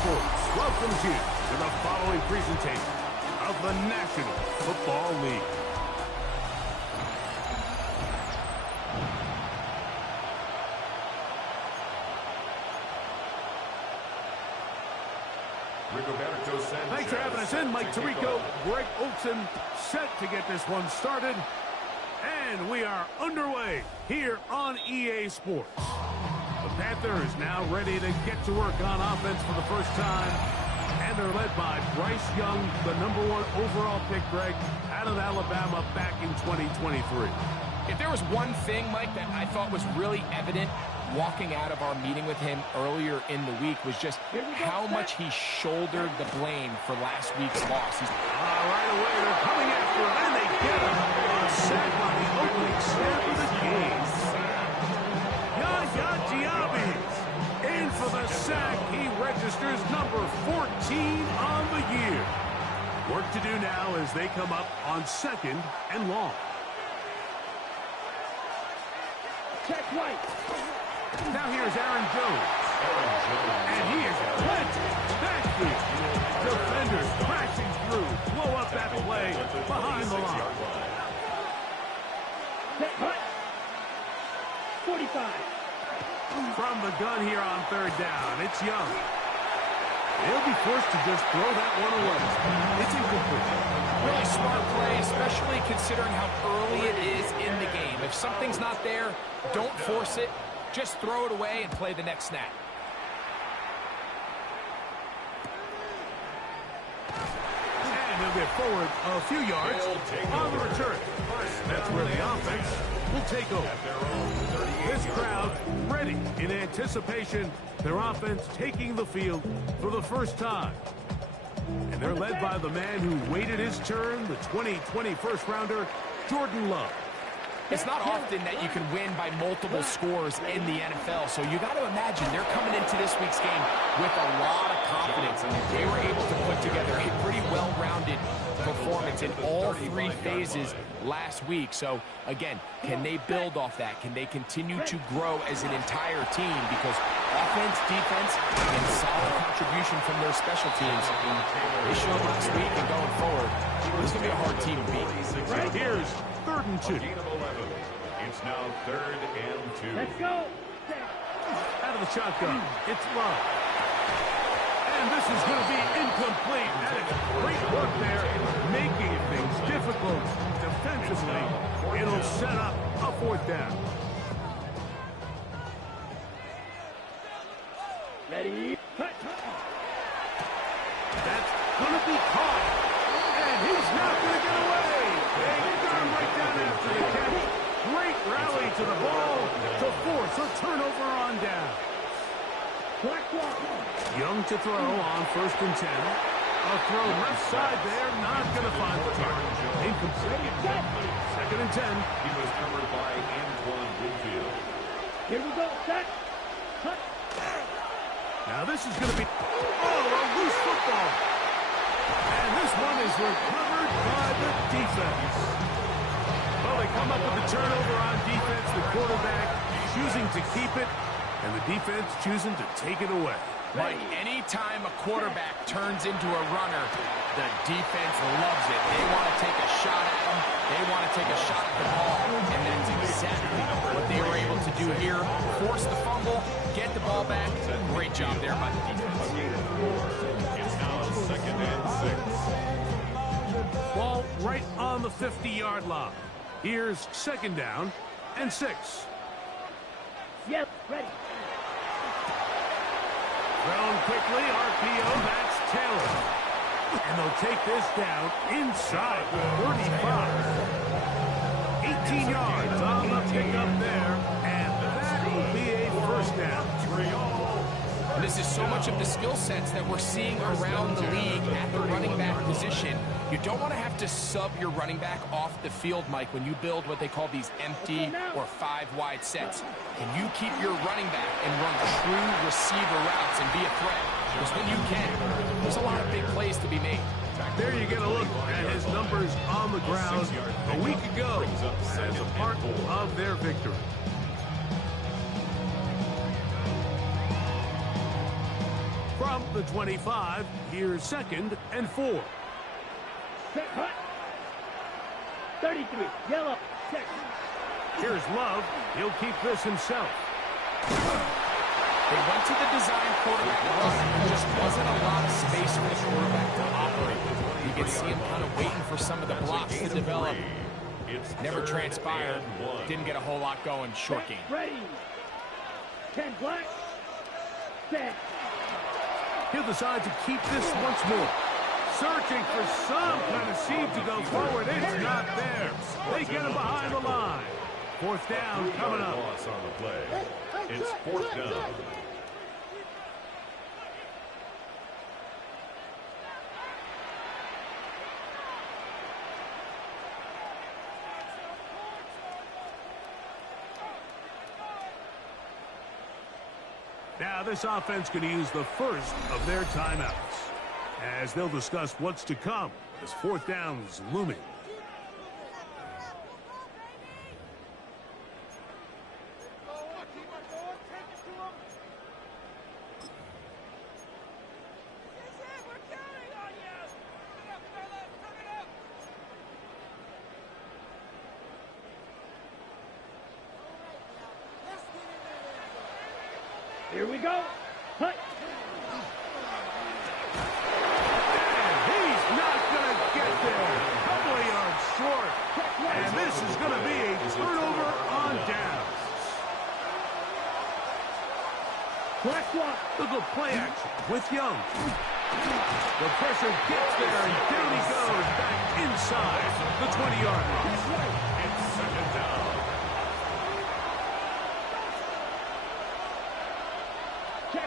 Sports welcomes you to the following presentation of the National Football League. Thanks for having us in, Mike Tirico. Greg Olson set to get this one started. And we are underway here on EA Sports. The Panthers now ready to get to work on offense for the first time. And they're led by Bryce Young, the #1 overall pick, Greg, out of Alabama back in 2023. If there was one thing, Mike, that I thought was really evident walking out of our meeting with him earlier in the week was just how much he shouldered the blame for last week's loss. Right away, they're coming after him, and they get him. A sack on the opening snap of the game. Yaya Diaby in for the sack. He registers number 14 on the year. Work to do now as they come up on 2nd and long. Check right. Now here's Aaron Jones. And he is planted backfield. Defenders crashing through. Blow up that play behind the line. Set right. 45. From the gun here on 3rd down, it's Young. They'll be forced to just throw that one away. It's incomplete. Really smart play, especially considering how early it is in the game. If something's not there, don't force it. Just throw it away and play the next snap. And they'll get forward a few yards on the return. That's where the offense will take over. This crowd ready in anticipation. Their offense taking the field for the first time. And they're led by the man who waited his turn, the 2020 first-rounder, Jordan Love. It's not often that you can win by multiple scores in the NFL, so you got to imagine they're coming into this week's game with a lot of confidence. They were able to put together a pretty well-rounded performance in all 3 phases last week. So, again, can they build off that? Can they continue to grow as an entire team? Because offense, defense, and solid contribution from their special teams, they showed last week and going forward, this is going to be a hard team to beat. Right here's 3rd and 2. It's now 3rd and 2. Let's go. Out of the shotgun, it's Love. And this is going to be incomplete. And it's great work there, making things difficult defensively. It'll set up a 4th down. Ready. Cut. That's going to be caught. And he's not going to get away. They got him right down after the catch. Great rally to the ball to force a turnover on down. Young to throw on 1st and 10. A throw left side there, not going to find the target. Incomplete. 2nd and 10. He was covered by Antoine Winfield. Here we go. Set. Cut. Now this is going to be, a loose football. And this one is recovered by the defense. Well, they come up with the turnover on defense. The quarterback choosing to keep it, and the defense choosing to take it away. Mike, anytime a quarterback turns into a runner, the defense loves it. They want to take a shot at him. They want to take a shot at the ball, and that's exactly what they were able to do here. Force the fumble, get the ball back. Great job there by the defense. It's now 2nd and 6. Ball right on the 50-yard line. Here's 2nd down and 6. Yep. Ready. Thrown quickly, RPO, that's Taylor. And they'll take this down inside the 35. 18 yards on the pickup there, and that will be a 1st down. And this is so much of the skill sets that we're seeing around the league at the running back position. You don't want to have to sub your running back off the field, Mike, when you build what they call these empty or 5-wide sets. Can you keep your running back and run true receiver routes and be a threat? Because when you can, there's a lot of big plays to be made. There you get a look at his numbers on the ground a week ago as a part of their victory. From the 25. Here's 2nd and 4. Set, hut. 33, yellow, check. Here's Love. He'll keep this himself. They went to the design quarterback run. There just wasn't a lot of space for the quarterback to operate. You could see him kind of waiting for some of the blocks to develop. Never transpired. Didn't get a whole lot going. Short game. Ready. 10 black. Set. He'll decide to keep this once more. Searching for some kind of seed to go forward. It's not there. They get him behind the line. 4th down coming up. Loss on the play. It's 4th down. Now this offense going to use the first of their timeouts as they'll discuss what's to come as 4th down is looming. Here we go. Hut. And he's not going to get there. Couple of yards short. And this is going to be a turnover on downs. Black block. Look at play action with Young. The pressure gets there, and down he goes back inside the 20-yard line. It's 2nd down.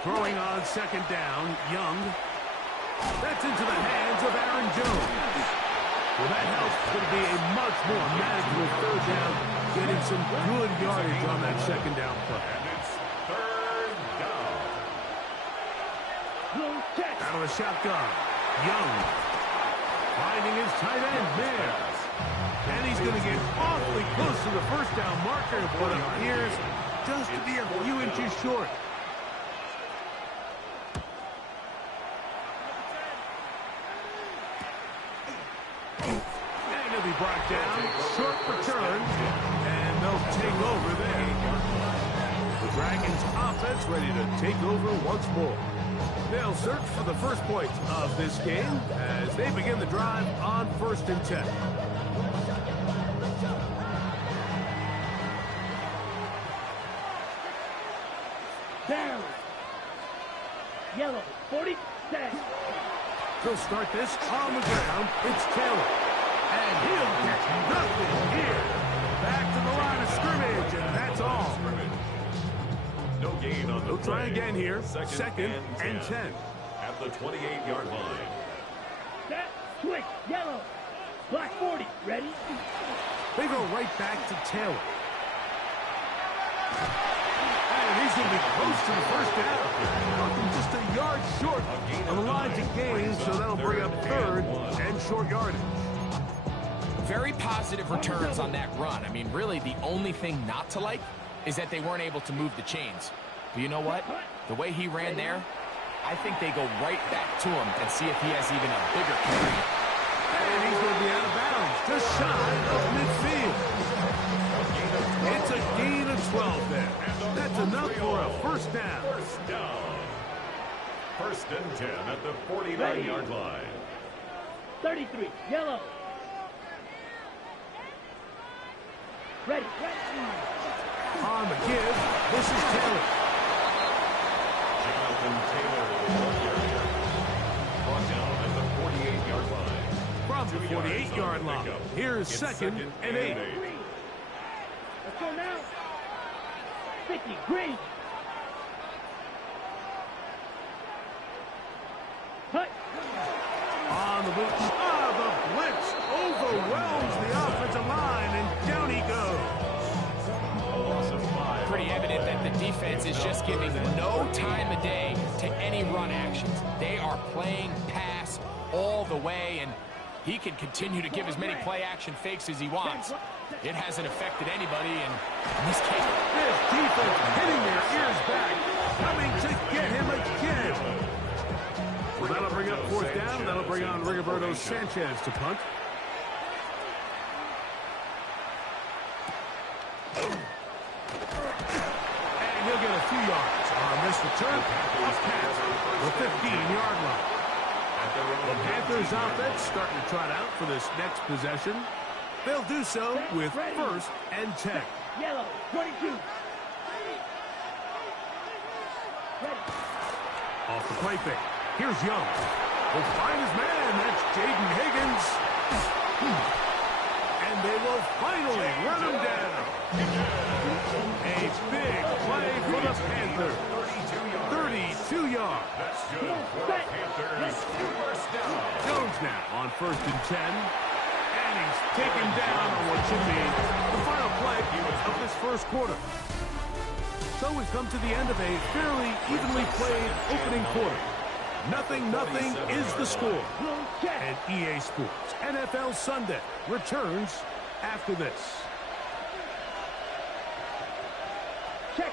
Throwing on 2nd down, Young. That's into the hands of Aaron Jones. Well, that helps. It's going to be a much more manageable 3rd down, getting some good yardage on that 2nd down play. And it's 3rd down. Out of the shotgun, Young finding his tight end, man. And he's going to get awfully close to the 1st down marker, but appears just to be a few inches short. Brought down, short return, and they'll take over there. The Dragons offense ready to take over once more. They'll search for the first point of this game as they begin the drive on 1st and 10. Down. Yellow, 40, set. They'll start this on the ground. It's Taylor. And he'll get nothing here. Back to the line of scrimmage, and that's all. No gain on the They'll try play. again here. 2nd and 10. At the 28-yard line. Set. Switch. Yellow. Black 40. Ready? They go right back to Taylor. And he's going to be close to the 1st down. Looking just a yard short of the line to gain, so that'll bring up 3rd and short yardage. Very positive returns on that run. I mean, really, the only thing not to like is that they weren't able to move the chains. But you know what? The way he ran there, I think they go right back to him and see if he has even a bigger carry. And he's going to be out of bounds, just shy of midfield. It's a gain of 12 there. That's enough for a 1st down. 1st down. 1st and 10 at the 49-yard line. 33. Yellow. Ready. On the give, this is Taylor. Jonathan Taylor, the 1-yarder. Brought down at the 48-yard line. From the 48-yard line, here's 2nd and 8. Let's go now. 50. Green. Hut. On the boot. The blitz overwhelms the offensive line, and down he goes. Pretty evident that the defense is just giving no time of day to any run actions. They are playing pass all the way, and he can continue to give as many play-action fakes as he wants. It hasn't affected anybody, and in this case... This defense hitting their ears back, coming to get him again. So that'll bring up fourth down. That'll bring on Rigoberto Sanchez to punt. And he'll get a few yards on this return. Up past the 15-yard line. The Panthers offense starting to trot out for this next possession. They'll do so with 1st and 10. Yellow, 22. Off the play fake. Here's Young. Will find his man. That's Jaden Higgins. And they will finally run him down. A big play for the Panthers. 32 yards. That's good for the Panthers. First down. Jones now on 1st and 10. And he's taken down on what should be the final play of this first quarter. So we've come to the end of a fairly evenly played opening quarter. 0-0 is the score. And EA Sports NFL Sunday returns after this.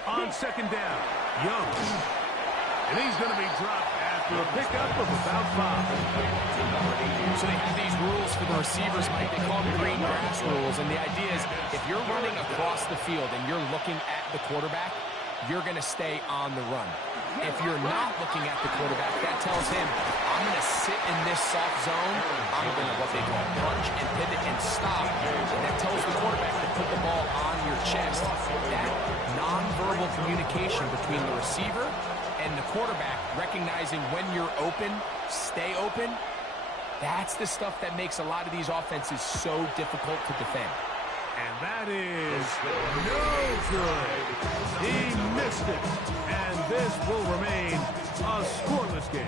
On 2nd down, Young. And he's going to be dropped after a pickup of about 5. So they have these rules for the receivers, Mike. They call them green grass rules. And the idea is if you're running across the field and you're looking at the quarterback, you're going to stay on the run. If you're not looking at the quarterback, that tells him, I'm going to sit in this soft zone. I'm going to what they call punch and pivot and stop. And that tells the quarterback to put the ball on your chest. That nonverbal communication between the receiver and the quarterback, recognizing when you're open, stay open, that's the stuff that makes a lot of these offenses so difficult to defend. And that is no good. He missed it. And this will remain a scoreless game.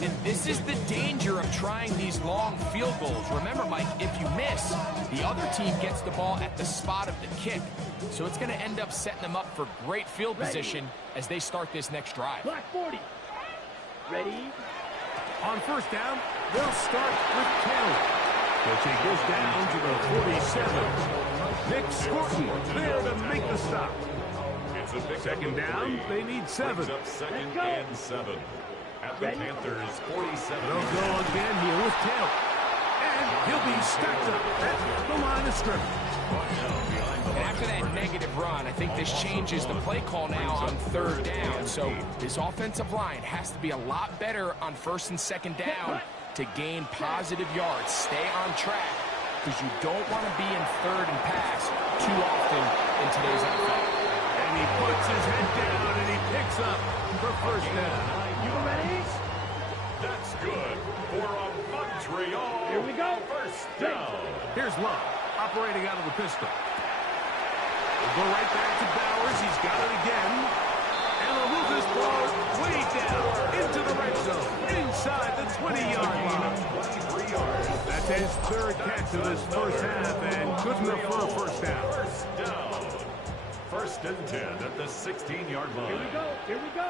And this is the danger of trying these long field goals. Remember, Mike, if you miss, the other team gets the ball at the spot of the kick. So it's going to end up setting them up for great field position as they start this next drive. Black 40. Ready? On 1st down, they'll start with Taylor. They'll take this down to the 47. Nick Scorton there to make the stop. It's a big 2nd down, they need 7. Brings up 2nd and 7. At the Panthers 47. They'll go again here with Taylor. And he'll be stacked up at the line of scrimmage. And after that negative run, I think this changes the play call now on 3rd down. So this offensive line has to be a lot better on 1st and 2nd down to gain positive yards. Stay on track because you don't want to be in 3rd and pass too often in today's NFL. And he puts his head down and he picks up for 1st down. You ready? That's good for a Montreal. Here we go. 1st down. Here's Love operating out of the pistol. We'll go right back to Bowers. He's got it again. And he'll move this ball way down into the red zone, inside the 20-yard line. 23 yards. That's his 3rd catch of this first half, and good enough for a 1st down. 1st down. 1st and 10 at the 16-yard line. Here we go. Here we go.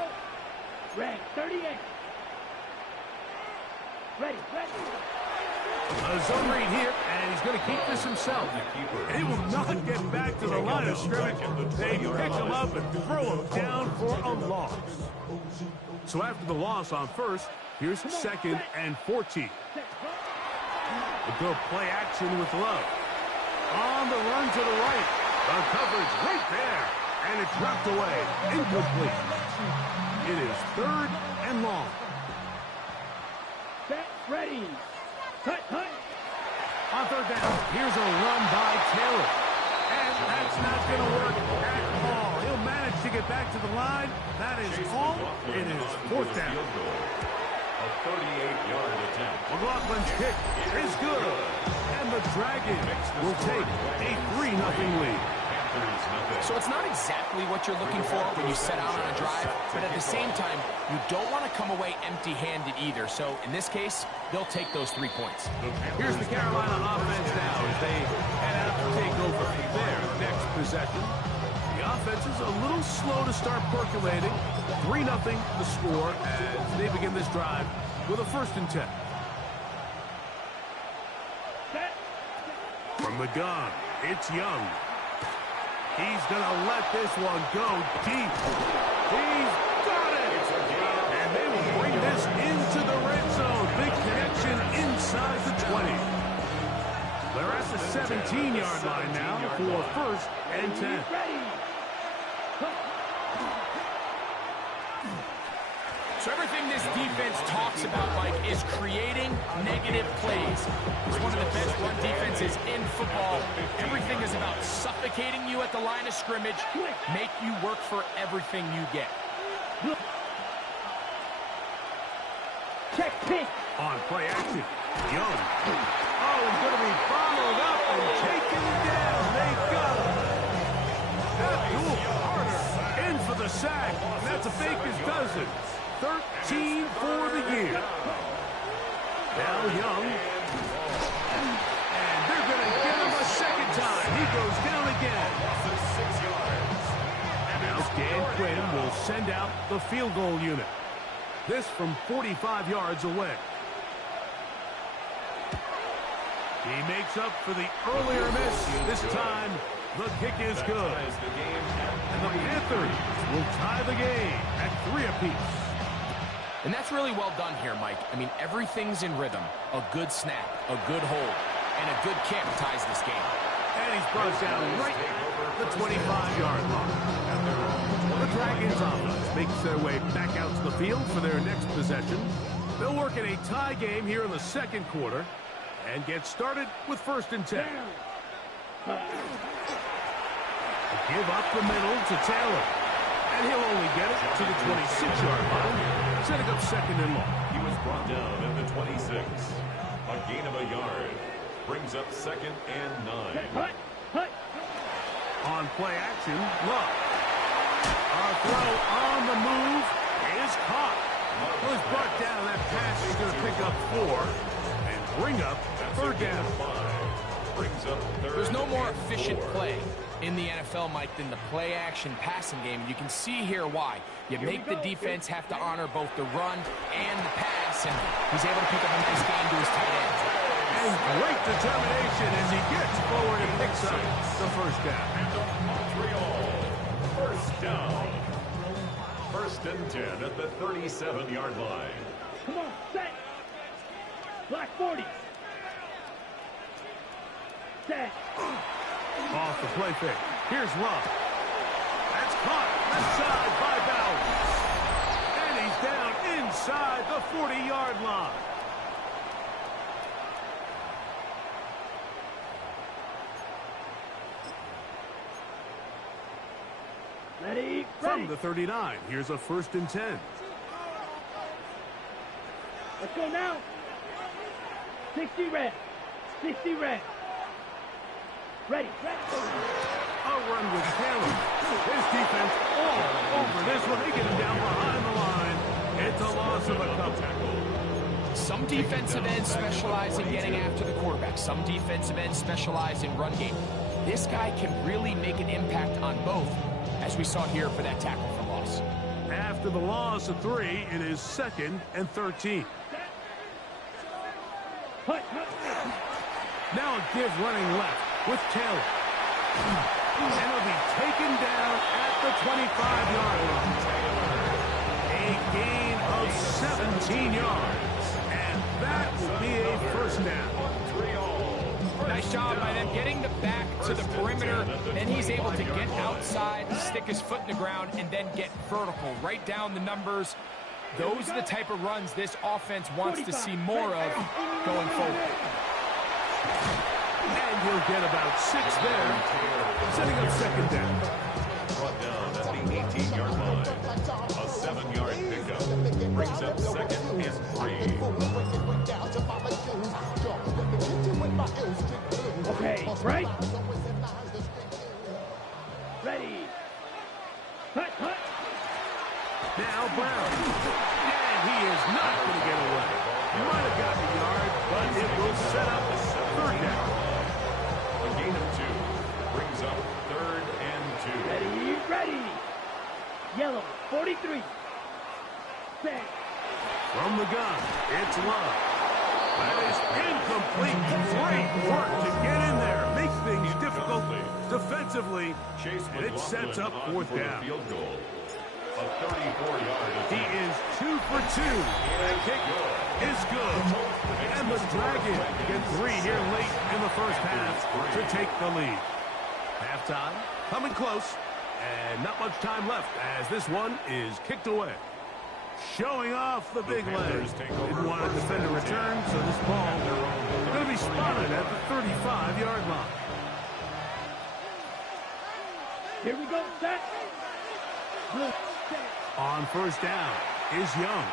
Red 38. Ready. A zone read here, and he's going to keep this himself. He will not get back to the line of scrimmage. They pick him up and throw him down for a loss. So after the loss on 1st, here's 2nd and 14. We'll go play action with Love. On the run to the right. The coverage right there. And it's dropped away. Incomplete. It is 3rd and long. Set. Ready. Cut. On 3rd down, here's a run by Taylor. And that's not going to work at all. He'll manage to get back to the line. That is all. It is 4th down. A 38-yard attempt. McLaughlin's kick is good. And the Dragons will take a 3-0 lead. So it's not exactly what you're looking for when you set out on a drive, but at the same time, you don't want to come away empty-handed either. So in this case, they'll take those 3 points. Here's the Carolina offense now as they head out to take over their next possession. The offense is a little slow to start percolating. 3-0 the score as they begin this drive with a 1st and 10. From the gun, it's Young. He's going to let this one go deep. He's got it! And they will bring this in at the 17-yard line now for first and 10. So everything this defense talks about, Mike, is creating negative plays. It's one of the best run defenses in football. Everything is about suffocating you at the line of scrimmage, make you work for everything you get. Check pink. On play action, Young. Oh, he's going to be followed up and taken down. They got him. Abdul Carter in for the sack. And that's a Baker's dozen. 13 for the year. Now Young. And they're going to get him a second time. He goes down again. Now Dan Quinn will send out the field goal unit. This from 45 yards away. He makes up for the earlier miss. This time, the kick is good. And the Panthers will tie the game at 3 apiece. And that's really well done here, Mike. I mean, everything's in rhythm. A good snap, a good hold, and a good kick ties this game. And he's brought down right at the 25-yard line. The Dragons offense makes their way back out to the field for their next possession. They'll work in a tie game here in the second quarter and get started with first and 10. Give up the middle to Taylor. And he'll only get it to the 26-yard line, setting up second and long. He was brought down at the 26. A gain of a yard. Brings up second and 9. On play action, Love. A throw on the move is caught. Well, he's brought down. That pass is going to pick up 4 and bring up third down. There's no more efficient play in the NFL, Mike, than the play-action passing game. You can see here why. You make the defense have to honor both the run and the pass, and he's able to pick up a nice gain to his tight end. And great determination as he gets forward and picks up the first down. First down. First and 10 at the 37-yard line. Come on, set. Black 40. Set. Off the play fake. Here's Love. That's caught left side by Bowers. And he's down inside the 40-yard line. Ready. From the 39, here's a first and 10. Let's go now. 60 red. 60 red. Ready. A run with Taylor. His defense all over this one. They get him down behind the line. It's a loss of a couple. Some defensive ends specialize in getting after the quarterback. Some defensive ends specialize in run game. This guy can really make an impact on both, as we saw here for that tackle for loss. After the loss of 3, it is second and 13. Now a give running left with Taylor. And he'll be taken down at the 25-yard line. A gain of 17 yards. And that will be a first down. Nice job by them getting the back to the perimeter. Then he's able to get outside, stick his foot in the ground, and then get vertical. Right down the numbers. Those are the type of runs this offense wants to see more of going forward. And he'll get about 6 there, setting up second down. Brought down at the 18-yard line. A 7-yard pickup. Brings up second and 3. Okay, right. Ready. Hut. Now Brown. And he is not going to get away. He might have gotten a yard, but it will set up third down. A gain of 2. Brings up third and 2. Ready. Yellow, 43. Set. From the gun, it's Love. That is incomplete. Great work to get in there. Make things difficult defensively. And it sets up fourth down. Field goal. A 34-yard. He is 2 for 2. That kick is good. And the Dragons get 3 here late in the first half to take the lead. Halftime coming close, and not much time left as this one is kicked away. Showing off the big legs. Didn't want to defend a return, so this ball is going to be spotted at the 35-yard line. Here we go, set. Good. On first down is Young.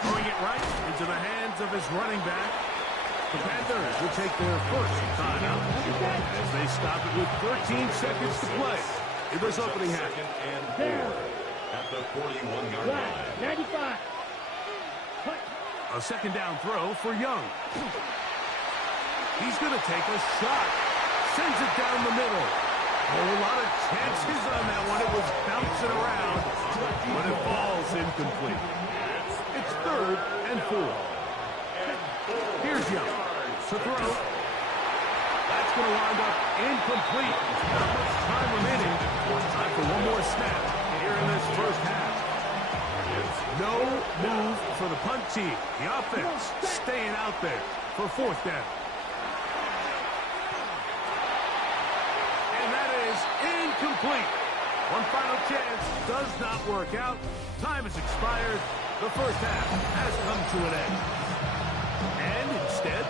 Throwing it right into the hands of his running back. The Panthers will take their first timeout as they stop it with 13 seconds to play in this opening half. There. At the 41-yard line. 95. A second down throw for Young. He's going to take a shot. Sends it down the middle. A lot of chances on that one. It was bouncing around, but it falls incomplete. It's 3rd and 4. Here's Young to throw. That's going to wind up incomplete. Not much time remaining. Time for one more snap here in this first half. No move for the punt team. The offense staying out there for 4th down. And that is incomplete. One final chance does not work out. Time has expired. The first half has come to an end. And instead,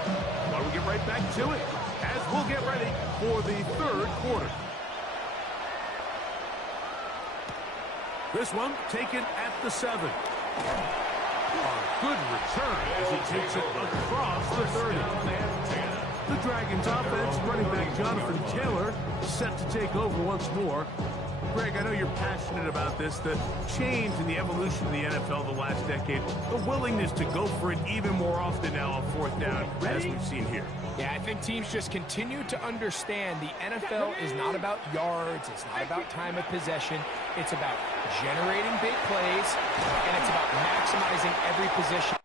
why don't we get right back to it as we'll get ready for the 3rd quarter. This one taken at the 7. A good return as he takes it across the 30. The Dragons offense, running back Jonathan Taylor, set to take over once more. Greg, I know you're passionate about this, the change in the evolution of the NFL the last decade, the willingness to go for it even more often now on 4th down, as we've seen here. Yeah, I think teams just continue to understand the NFL is not about yards, it's not about time of possession, it's about generating big plays, and it's about maximizing every possession.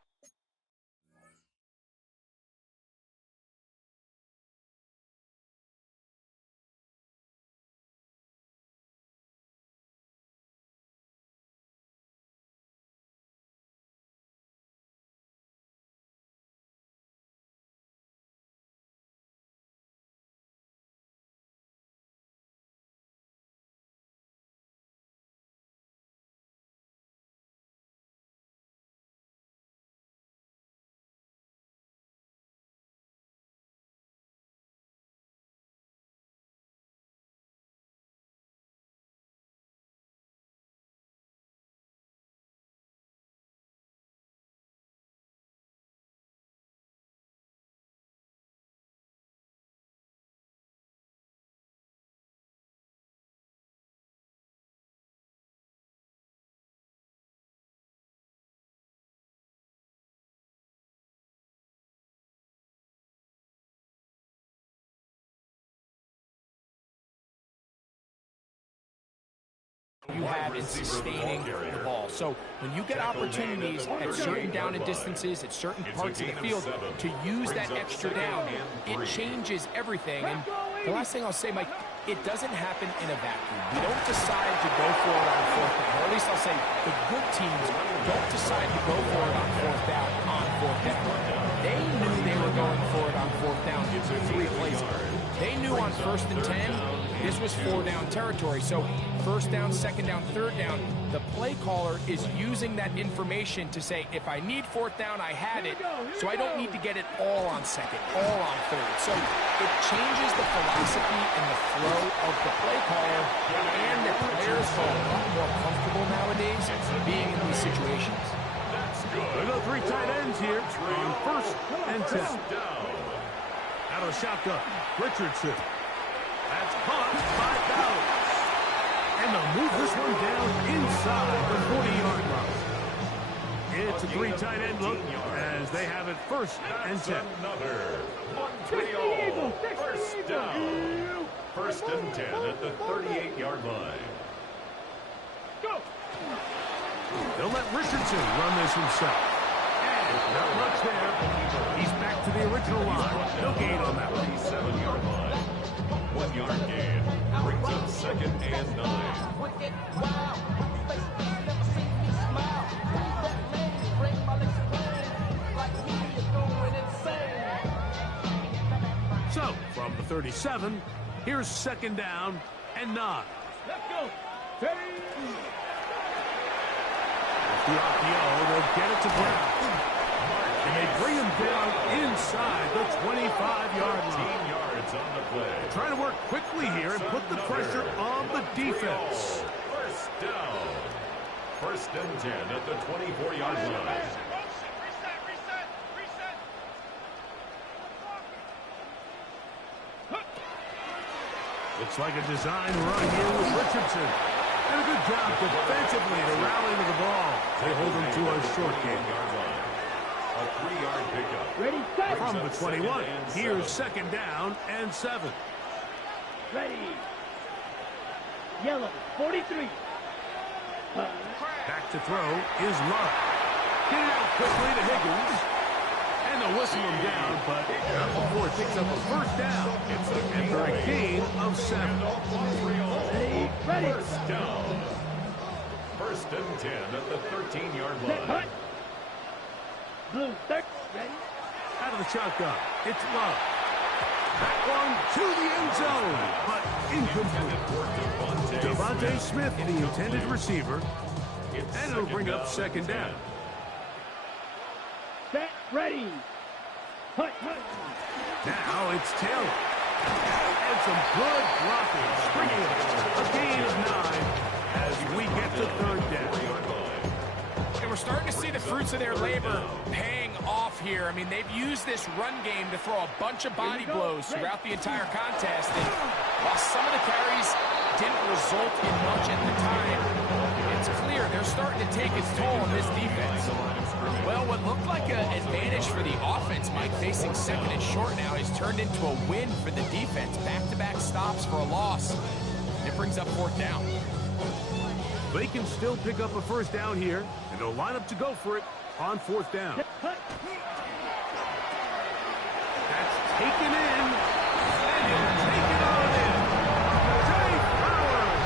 You have in sustaining the ball. So when you get opportunities at certain down and distances, at certain parts of the field, to use that extra down, it changes everything. And the last thing I'll say, Mike, it doesn't happen in a vacuum. We don't decide to go for it on 4th down. Or at least I'll say the good teams don't decide to go for it on 4th down on 4th down. They knew they were going for it on 4th down 3 plays. They knew on 1st and 10, this was 4-down territory. So 1st down, 2nd down, 3rd down, the play caller is using that information to say, if I need 4th down, I had it, so I don't need to get it all on 2nd, all on 3rd. So it changes the philosophy and the flow of the play caller, and the players are a lot more comfortable nowadays being in these situations. There go 3 tight ends here on 1st and 10. Out of the shotgun, Richardson. That's caught by Dallas. And they'll move this one down inside the 40-yard line. It's a 3 tight end look as they have it 1st and 10. First down. 1st and 10 at the 38-yard line. Go. They'll let Richardson run this himself. And not much there. He's back to the original line. No gain on that one. 37-yard line. 1-yard gain. Brings up 2nd and 9. So, from the 37, here's second down and 9. Let's go. Ready? The RPO, they'll get it to Brown. And they bring him down inside the 25-yard line. 15 yards on the play. Trying to work quickly here and put the pressure on the defense. First down. First and 10 at the 24-yard line. Looks like a design run here with Richardson. And a good job defensively to rally to the ball. They hold him to a short game. A 3-yard pickup. Ready, set. From the 21, here's second down and 7. Ready. Yellow, 43. Back to throw is Love. Get it out quickly to Higgins. And they'll whistle him down, but not before it picks up a first down. And for a gain of 7. Ready. First down. First and 10 at the 13-yard Set, line. hut. Blue, third. Ready. Out of the shotgun, it's Love. That one to the end zone, but incomplete. Devontae Smith, the intended receiver, and it'll bring up second down. Set, ready. Hut, hut. Now it's Taylor. And some good blocking, springing a gain of 9 as we get to third down. And we're starting to see the fruits of their labor paying off here. I mean, they've used this run game to throw a bunch of body blows throughout the entire contest. And while some of the carries didn't result in much at the time, it's clear they're starting to take its toll on this defense. Well, what looked like an advantage for the offense, Mike, facing second and short now, has turned into a win for the defense. Back-to-back stops for a loss. It brings up fourth down. They can still pick up a first down here, and they'll line up to go for it on fourth down. Hut. That's taken in, and he'll take it on in. Jay Flowers,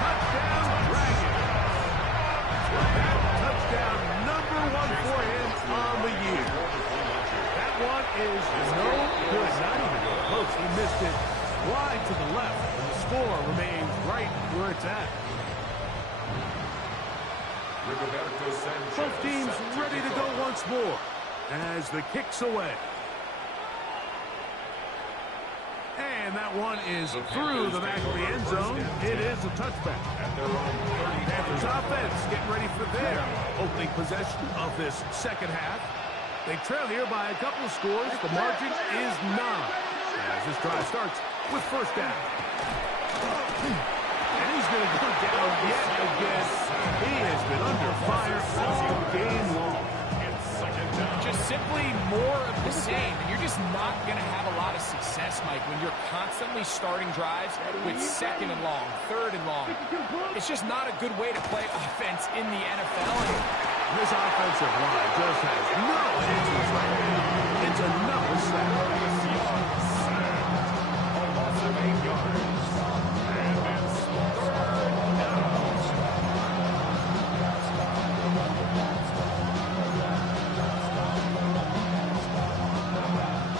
touchdown Dragons. That touchdown number 1 for him on the year. That one is no good, not even close. He missed it wide to the left, and the score remains right where it's at. Both teams ready to go once more as the kick's away. And that one is through the back of the end zone. It is a touchback. Panthers offense getting ready for their opening possession of this second half. They trail here by a couple of scores. The margin is 9 as this drive starts with first down. And he's going to go down yet again. He has been under fire all game long. Just simply more of the same. And you're just not going to have a lot of success, Mike, when you're constantly starting drives with second and long, third and long. It's just not a good way to play offense in the NFL. This offensive line just has no answers right now. It's another sack. A loss of 8 yards. And it's third down.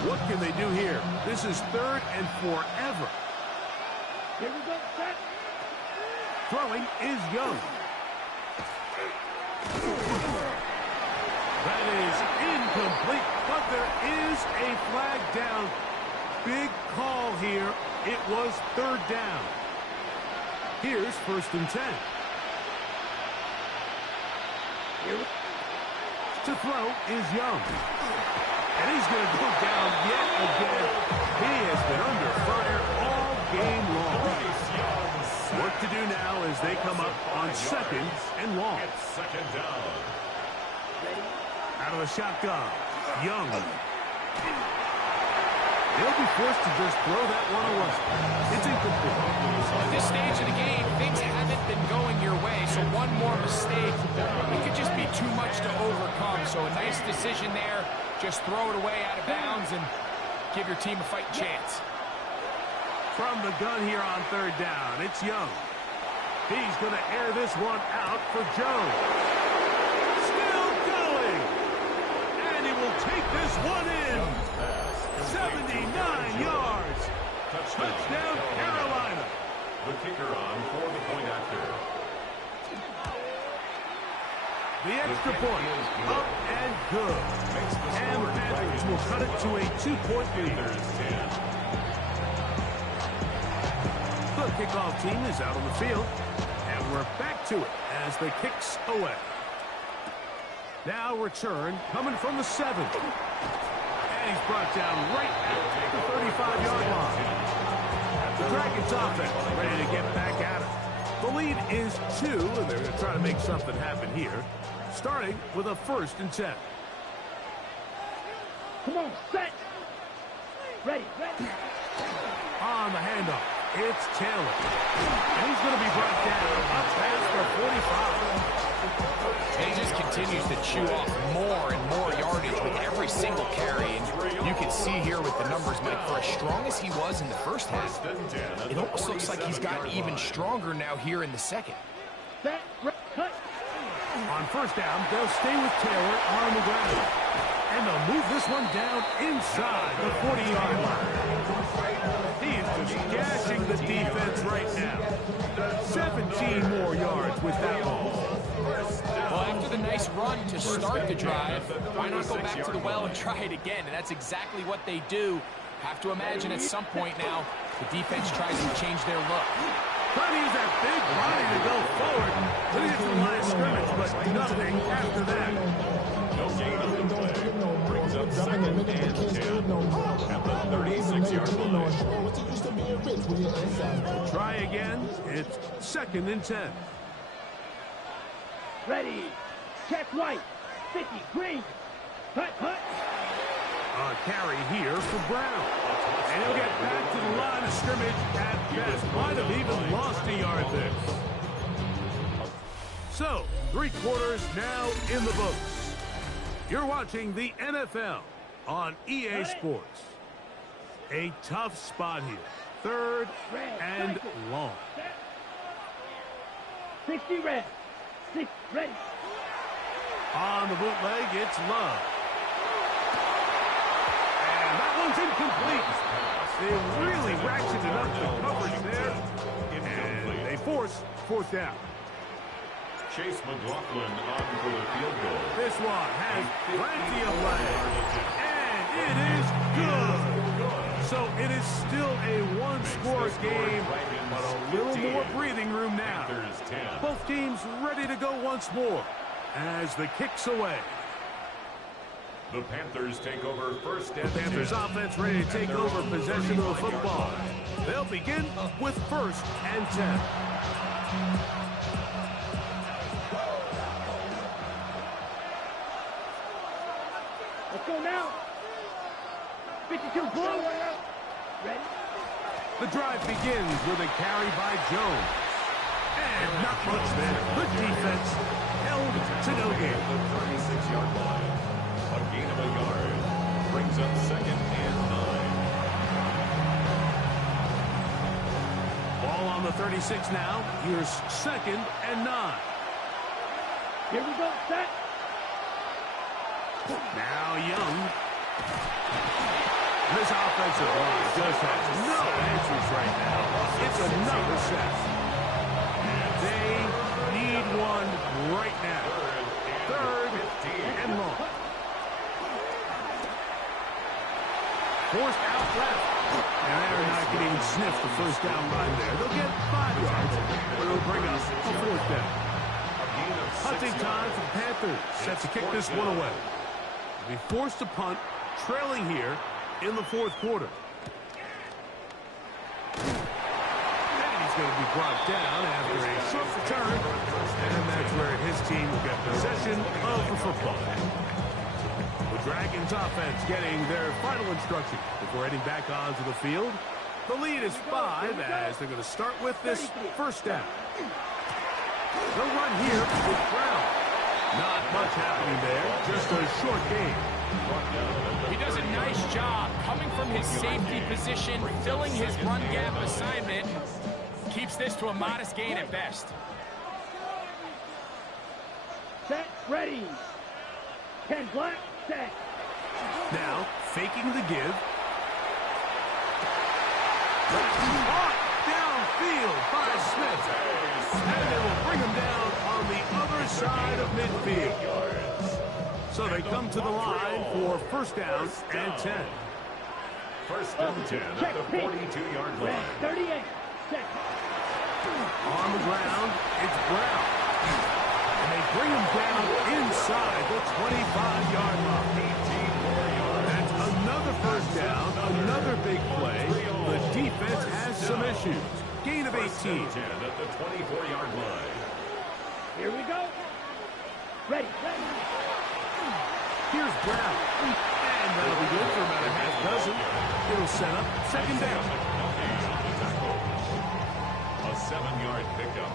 What can they do here? This is third and forever. Here we go, set. Throwing is Young. That is incomplete, but there is a flag down. Big call here. It was third down. Here's first and 10. To throw is Young. And he's going to go down yet again. He has been under fire all game long. Work to do now as they come up on second and long. Second down. Out of the shotgun, Young. They'll be forced to just throw that one away. It's incomplete. At this stage of the game, things haven't been going your way, so one more mistake, it could just be too much to overcome. So a nice decision there. Just throw it away out of bounds and give your team a fighting chance. From the gun here on third down, it's Young. He's going to air this one out for Jones. Still going. And he will take this one in. 70 59 yards. Touchdown, Carolina. The kicker on for the point after. The extra point, up and good. And the Panthers will cut it to a 2-point lead. The kickoff team is out on the field, and we're back to it as the kicks away. Now return coming from the 7. And he's brought down right at the 35-yard line. The Dragons offense ready to get back at it. The lead is 2, and they're going to try to make something happen here, starting with a 1st and 10. Come on, set. Ready. On the handoff, it's Taylor. And he's going to be brought down up past the 45. And he just continues to chew off more and more yardage with every single carry. And you can see here with the numbers, Mike, for as strong as he was in the first half, it almost looks like he's gotten even stronger now here in the second. Set, cut. On 1st down, they'll stay with Taylor on the ground. And they'll move this one down inside the 40-yard line. He is just gashing the defense right now. 17 more yards with that ball. Well, after the nice run to start the drive, why not go back to the well and try it again? And that's exactly what they do. Have to imagine at some point now, the defense tries to change their look. Trying to use that big body to go forward. Putting it to the line of scrimmage, but nothing after that. No gain on the play. Brings up 2nd and 10 at the 36-yard line. Try again. It's 2nd and 10. Ready. Check white. 50, green. Cut. A carry here for Brown. And he'll get back to the line of scrimmage at best. Might have even lost a yard there. So, 3 quarters now in the books. You're watching the NFL on EA Sports. A tough spot here. 3rd and long. 60 red. 6 ready. On the bootleg, it's Love. And that one's incomplete. They really ratcheted up the coverage there. And they force 4th down. Chase McLaughlin on for the field goal. This one has plenty of leg. And it is good. So it is still a 1-score game, but a little more breathing room now. Both teams ready to go once more as the kicks away. The Panthers take over 1st and 10. Panthers offense ready to take over possession of the football. They'll begin with 1st and 10. Let's go now. 52 blue. Ready. The drive begins with a carry by Jones. And not much there. Good defense. Held to no gain. The 36-yard line. A gain of a yard. Brings up 2nd and 9. Ball on the 36 now. Here's 2nd and 9. Here we go, set. Now Young. This offensive line just has no answers right now. It's another sack. They need one right now. 3rd and long. Forced out left. And they're not going to even sniff the 1st down line there. They'll get 5 yards, but it'll bring us a 4th down. Punting time for the Panthers. Set to kick this one away. They'll be forced to punt, trailing here in the 4th quarter. And he's going to be brought down after a short return. And that's where his team will get possession of the football. The Dragons offense getting their final instruction before heading back onto the field. The lead is 5 as they're going to start with this 1st down. They'll run here with Brown. Not much happening there. Just a short game. He does a nice job coming from his safety position, filling his run gap assignment. Keeps this to a modest gain at best. Set, ready. 10 black, set. Now, faking the give. inside of midfield. So they come to the line for first down and 10. First and 10 at the 42-yard line. 38. Check. On the ground, it's Brown. And they bring him down inside the 25-yard line. 18 more yards. That's another first down, another big play. The defense has some issues. Gain of 18. First and 10 at the 24-yard line. Here we go. Ready. Here's Brown. And that'll be good for about a half dozen. It'll set up second down. A 7-yard pickup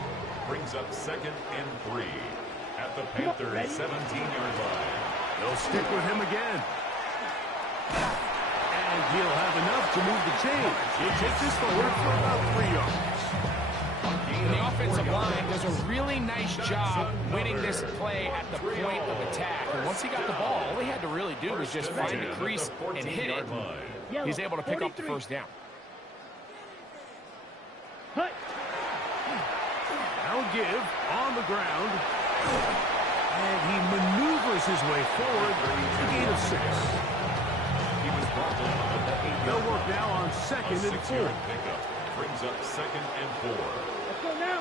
brings up second and 3 at the Panthers' 17-yard line. They'll stick with him again. And he'll have enough to move the chains. He'll take this forward for about 3 yards. And the offensive line does a really nice job winning this play at the point of attack. And once he got the ball, all he had to really do was just find a crease and hit it. He's able to pick up the first down. Now give on the ground. And he maneuvers his way forward. A gain of 6. He was brought down at the 8-yard They'll work now on second and 4. pickup brings up second and 4. Let's go now.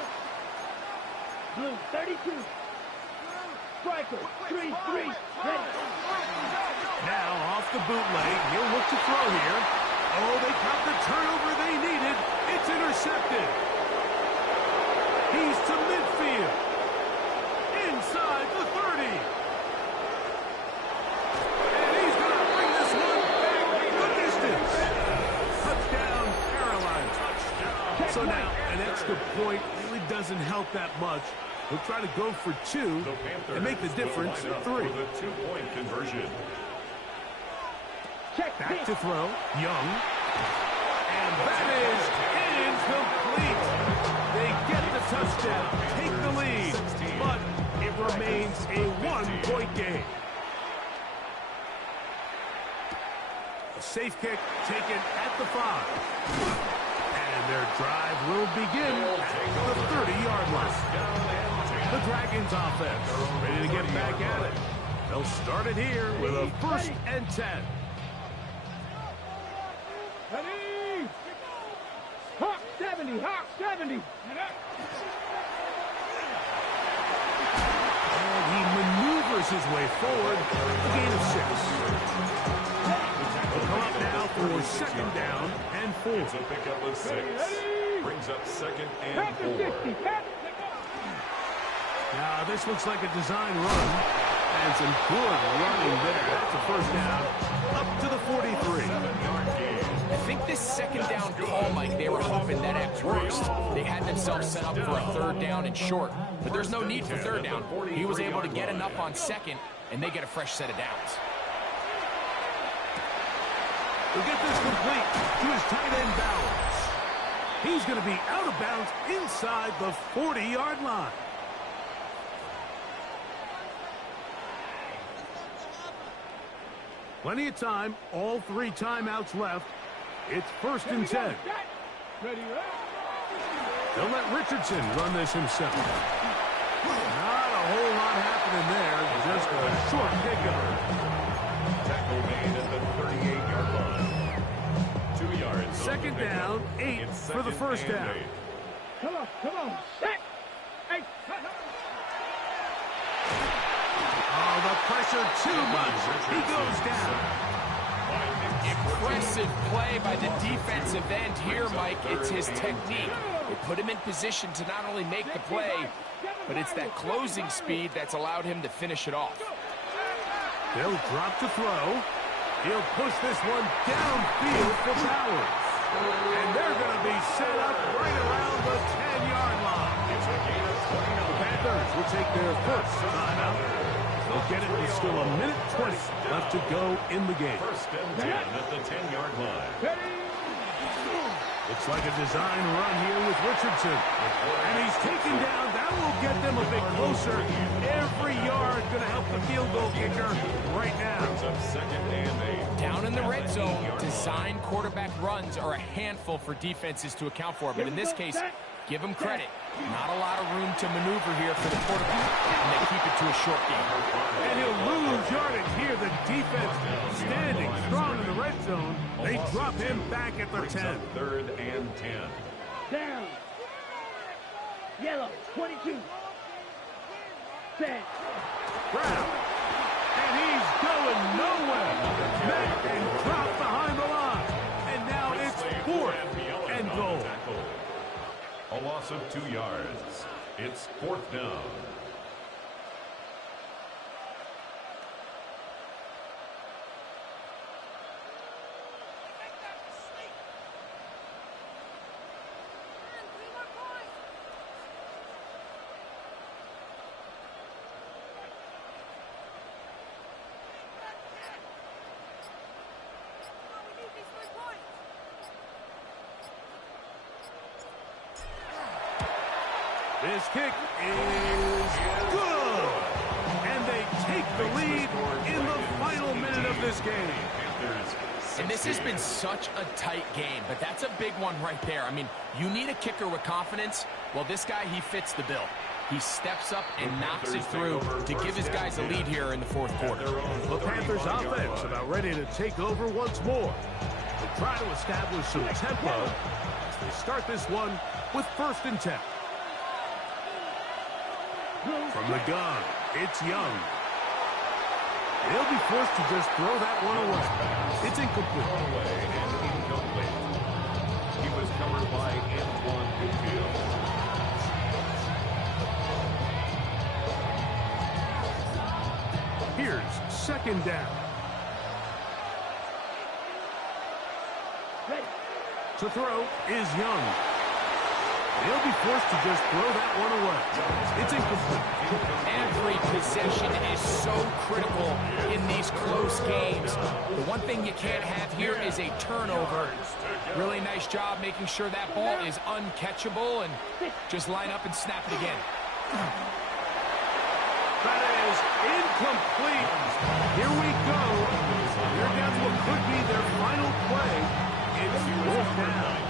Blue 32. Striker 3-3. Ready. Now off the bootleg. He'll look to throw here. Oh, they got the turnover they needed. It's intercepted. He's to midfield. Inside the 30. And he's going to bring this one back the distance. Touchdown, Carolina. So now an extra point really doesn't help that much. We'll try to go for 2 and make the difference 3. For the 2-point conversion. Back to throw. Young. And that is incomplete. They get the touchdown, take the lead, but it remains a 1-point game. A safe kick taken at the 5. And their drive will begin at the 30-yard line. The Dragons offense ready to get back at it. They'll start it here with a first and 10. Ready. Hawk 70. Hawk 70. And he maneuvers his way forward. A gain of 6. They'll come up now for second down and 4. It's a pickup of 6. Brings up second and 4. Now this looks like a design run. And some good running there. That's a first down. Up to the 43. 7-yard gain. I think this second down call, Mike, they were hoping that at worst they had themselves set up for a third down and short. But there's no need for third down. He was able to get enough on second, and they get a fresh set of downs. We'll get this complete to his tight end Bowers. He's going to be out of bounds inside the 40-yard line. Plenty of time, all 3 timeouts left. It's first and 10. They'll let Richardson run this himself. Not a whole lot happening there, just a short pickup. Tackle made at the 38-yard line. 2 yards. Second down, 8 for the first down. 8. Come on. Set. Hey. Oh, the pressure too much. He goes down. Impressive play by the defensive end here, Mike. It's his technique. It put him in position to not only make the play, but it's that closing speed that's allowed him to finish it off. They'll drop to throw. He'll push this one downfield for Bowers. And they're going to be set up right around the 10-yard line. The Panthers will take their first timeout. They'll get it with still a minute 20 left to go in the game. First and 10 at the 10-yard line. Looks like a design run here with Richardson. And he's taken down. That will get them a bit closer. Every yard going to help the field goal kicker right now. Brings up second and 8. Down in the red zone, design quarterback runs are a handful for defenses to account for. But in this case, Give him credit. Not a lot of room to maneuver here for the quarterback, and they keep it to a short game. And he'll lose yardage here. The defense standing strong in the red zone. They drop him back at the 10. 3rd and 10. Down. Yellow, 22. Set. Brown. And he's going nowhere. Met and dropped behind the line. And now it's 4th and goal. A loss of 2 yards. It's 4th down. This kick is good. And they take the lead in the final minute of this game. And this has been such a tight game, but that's a big one right there. I mean, you need a kicker with confidence. Well, this guy, he fits the bill. He steps up and knocks it through to give his guys a lead here in the 4th quarter. The Panthers offense about ready to take over once more. They try to establish some tempo as they start this one with 1st and 10. From the gun, it's Young. They'll be forced to just throw that one away. It's incomplete. He was covered by Antoine Goodfield. Here's 2nd down. Ready. To throw is Young. They'll be forced to just throw that one away. It's incomplete. Every possession is so critical in these close games. The one thing you can't have here is a turnover. Really nice job making sure that ball is uncatchable, and just line up and snap it again. That is incomplete. Here we go. Here down to what could be their final play. It's 4th down.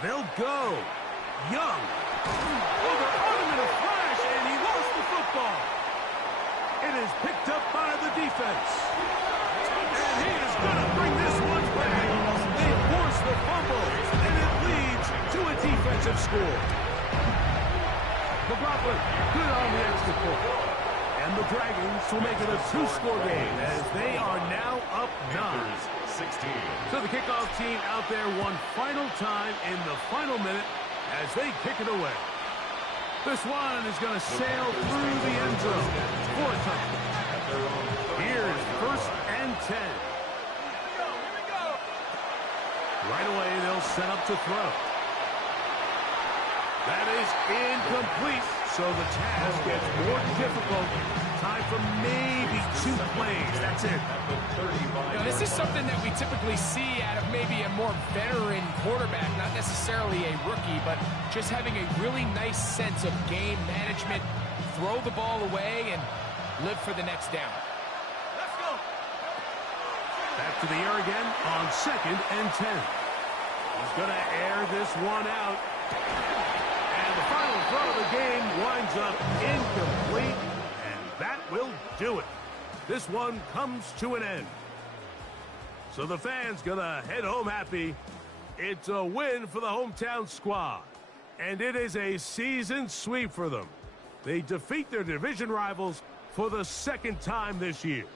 They'll go. Young. Oh, they're on him in a flash, and he lost the football. It is picked up by the defense. And he is going to bring this one back. They force the fumble, and it leads to a defensive score. McLaughlin, good on the extra point. And the Dragons will make it a 2-score game as they are now up 9. 16. So the kickoff team out there one final time in the final minute as they kick it away. This one is going to sail through the end zone for a touchdown. Here's 1st and 10. Right away, they'll set up to throw. That is incomplete, so the task gets more difficult. Time for maybe 2 plays. That's it. Now, this is something that we typically see out of maybe a more veteran quarterback, not necessarily a rookie, but just having a really nice sense of game management, throw the ball away, and live for the next down. Let's go. Back to the air again on 2nd and 10. He's going to air this one out. And the final throw of the game winds up incomplete. That will do it. This one comes to an end. So the fans gonna head home happy. It's a win for the hometown squad. And it is a season sweep for them. They defeat their division rivals for the 2nd time this year.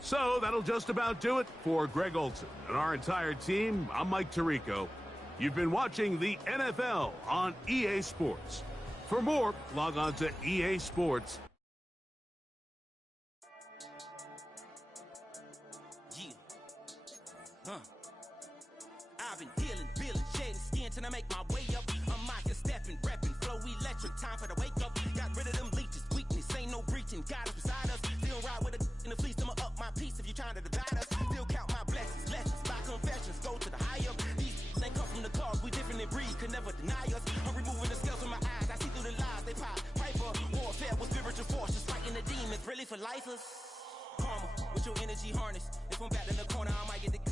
So that'll just about do it for Greg Olson and our entire team. I'm Mike Tirico. You've been watching the NFL on EA Sports. For more, log on to EA Sports. I've been dealing, shedding skin till I make my way up. I'm out here stepping, repping, flow electric. Time for the wake up. Got rid of them leeches, weakness, ain't no breaching. God is beside us. Still ride with a in the fleece. I'ma up my piece if you're trying to divide us. Still count my blessings, lessons, by confessions. Go to the higher. These ain't come from the cars. We different in breed, could never deny us. I'm removing the scales from my eyes. I see through the lies they pop. Paper warfare with spiritual forces, fighting the demons. Really for lifers. Karma, what Special energy harness. If I'm back in the corner, I might get the